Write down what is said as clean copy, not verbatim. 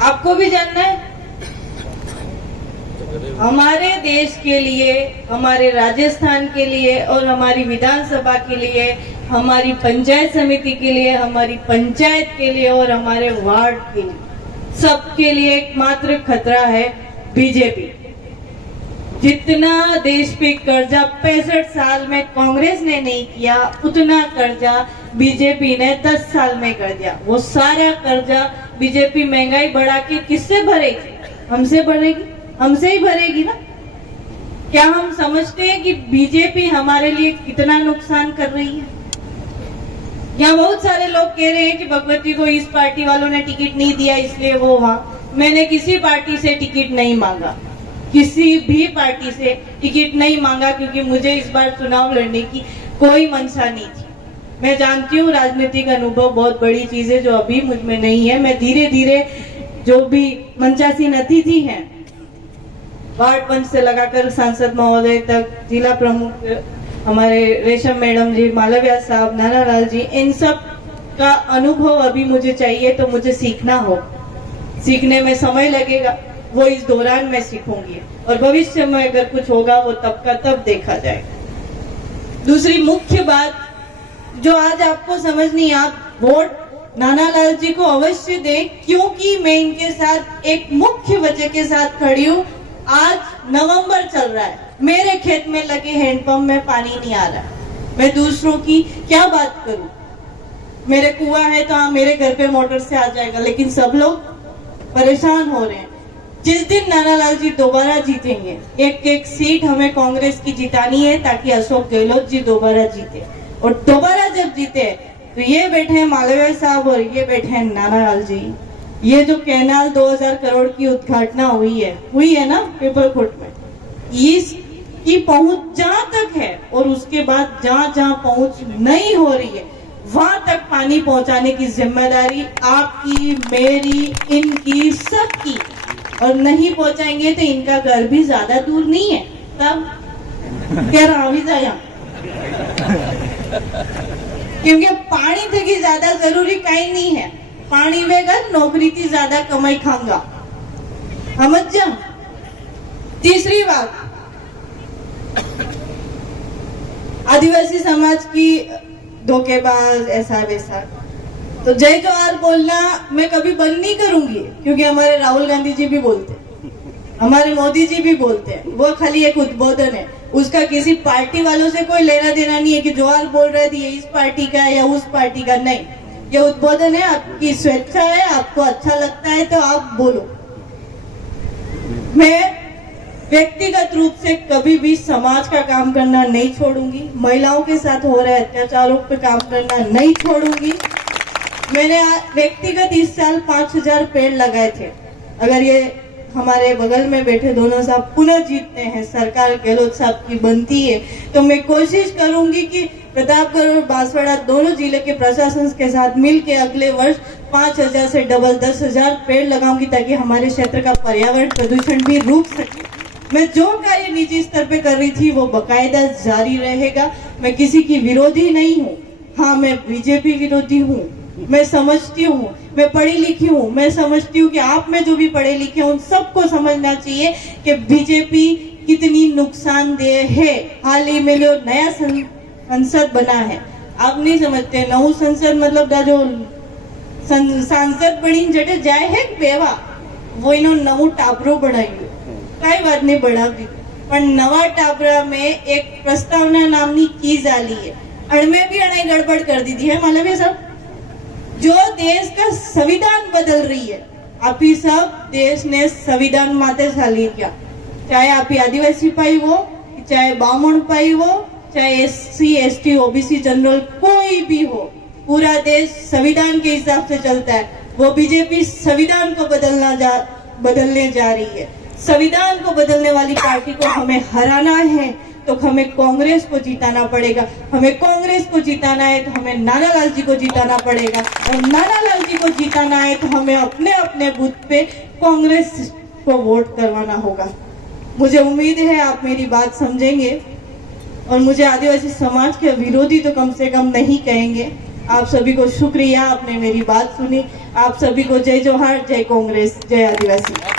आपको भी जानना है? हमारे देश के लिए, हमारे राजस्थान के लिए और हमारी विधानसभा के लिए, हमारी पंचायत समिति के लिए, हमारी पंचायत के लिए और हमारे वार्ड के लिए, सबके लिए एकमात्र खतरा है बीजेपी। जितना देश पे कर्जा 65 साल में कांग्रेस ने नहीं किया, उतना कर्जा बीजेपी ने 10 साल में कर दिया। वो सारा कर्जा बीजेपी महंगाई बढ़ा के किससे भरेगी? हमसे भरेगी, हमसे ही भरेगी ना। क्या हम समझते हैं कि बीजेपी हमारे लिए कितना नुकसान कर रही है? यहाँ बहुत सारे लोग कह रहे हैं कि भगवती को इस पार्टी वालों ने टिकट नहीं दिया इसलिए वो वहां। मैंने किसी पार्टी से टिकट नहीं मांगा, किसी भी पार्टी से टिकट नहीं मांगा, क्योंकि मुझे इस बार चुनाव लड़ने की कोई मंशा नहीं थी। मैं जानती हूँ राजनीतिक अनुभव बहुत बड़ी चीज है जो अभी मुझ में नहीं है। मैं धीरे धीरे जो भी मंचासीन अतिथि हैं, वार्ड पंच से लगाकर सांसद महोदय तक, जिला प्रमुख हमारे रेशम मैडम जी, मालविया साहब, नानालाल जी, इन सब का अनुभव अभी मुझे चाहिए। तो मुझे सीखना हो, सीखने में समय लगेगा, वो इस दौरान मैं सीखूंगी और भविष्य में अगर कुछ होगा वो तब का तब देखा जाएगा। दूसरी मुख्य बात जो आज आपको समझनी, आप वोट नानालाल जी को अवश्य दें, क्योंकि मैं इनके साथ एक मुख्य वजह के साथ खड़ी हूँ। आज नवंबर चल रहा है, मेरे खेत में लगे हैंडपंप में पानी नहीं आ रहा। मैं दूसरों की क्या बात करूं? मेरे कुआं है तो हाँ, मेरे घर पे मोटर से आ जाएगा, लेकिन सब लोग परेशान हो रहे हैं। जिस दिन नानालाल जी दोबारा जीतेंगे, एक एक सीट हमें कांग्रेस की जितानी है ताकि अशोक गहलोत जी दोबारा जीते। और दोबारा जब जीते तो ये बैठे हैं मालवीय साहब और ये बैठे हैं नानालाल जी। ये जो कैनाल 2000 करोड़ की उद्घाटना हुई है ना पेपर कोट में, इसकी पहुंच जहां तक है और उसके बाद जहां जहां पहुंच नहीं हो रही है वहां तक पानी पहुंचाने की जिम्मेदारी आपकी, मेरी, इनकी, सबकी। और नहीं पहुंचाएंगे तो इनका घर भी ज्यादा दूर नहीं है, तब क्या रहा भी जाया। क्योंकि पानी थकी ज्यादा जरूरी कहीं नहीं है। पानी वेगर नौकरी थी ज्यादा कमाई खाऊंगा, समझ जा। तीसरी बात, आदिवासी समाज की धोखेबाज ऐसा वैसा, तो जय जवाहर बोलना मैं कभी बंद नहीं करूंगी, क्योंकि हमारे राहुल गांधी जी भी बोलते हैं, हमारे मोदी जी भी बोलते हैं। वो खाली एक उद्बोधन है, उसका किसी पार्टी वालों से कोई लेना देना नहीं है कि जवाहर बोल रहे थे ये इस पार्टी का है या उस पार्टी का, नहीं। ये उद्बोधन है, आपकी स्वेच्छा है, आपको अच्छा लगता है तो आप बोलो। मैं व्यक्तिगत रूप से कभी भी समाज का काम करना नहीं छोड़ूंगी, महिलाओं के साथ हो रहे अत्याचारों पे काम करना नहीं छोड़ूंगी। मैंने व्यक्तिगत इस साल 5000 पेड़ लगाए थे। अगर ये हमारे बगल में बैठे दोनों साहब पुनः जीतते हैं, सरकार गहलोत साहब की बनती है, तो मैं कोशिश करूंगी कि प्रतापगढ़ और बांसवाड़ा दोनों जिले के प्रशासन के साथ मिलकर अगले वर्ष 5000 से डबल 10,000 पेड़ लगाऊंगी, ताकि हमारे क्षेत्र का पर्यावरण प्रदूषण भी रुक सके। मैं जो कार्य निजी स्तर पे कर रही थी वो बकायदा जारी रहेगा। मैं किसी की विरोधी नहीं हूँ, हाँ मैं बीजेपी विरोधी हूँ। मैं समझती हूँ, मैं पढ़ी लिखी हूँ, मैं समझती हूँ कि आप में जो भी पढ़े लिखे हैं उन सबको समझना चाहिए कि बीजेपी कितनी नुकसानदेह है। हाल ही में जो नया संसद बना है, आप नहीं समझते, नऊ संसद मतलब जो सांसद बनी जटे जाए है बेवा, वो इन्होंने नवू टाबरो बनाई, कई बात नहीं बढ़ा दी, पर नवा टाबरा में एक प्रस्तावना नामनी चीज आली है, अड़मे भी अड़ाई गड़बड़ कर दी थी है मालवीय साहब। जो देश का संविधान बदल रही है, आप ही सब देश ने संविधान माते साली किया, चाहे आप ही आदिवासी पाई हो, चाहे बामण पाई हो, चाहे SC ST OBC जनरल कोई भी हो, पूरा देश संविधान के हिसाब से चलता है। वो बीजेपी संविधान को बदलने जा रही है। संविधान को बदलने वाली पार्टी को हमें हराना है तो हमें कांग्रेस को जिताना पड़ेगा। हमें कांग्रेस को जिताना है तो हमें नानालाल जी को जिताना पड़ेगा, और नानालाल जी को जिताना है तो हमें अपने अपने बूथ पे कांग्रेस को वोट करवाना होगा। मुझे उम्मीद है आप मेरी बात समझेंगे और मुझे आदिवासी समाज के विरोधी तो कम से कम नहीं कहेंगे। आप सभी को शुक्रिया, आपने मेरी बात सुनी। आप सभी को जय जोहार, जय कांग्रेस, जय आदिवासी।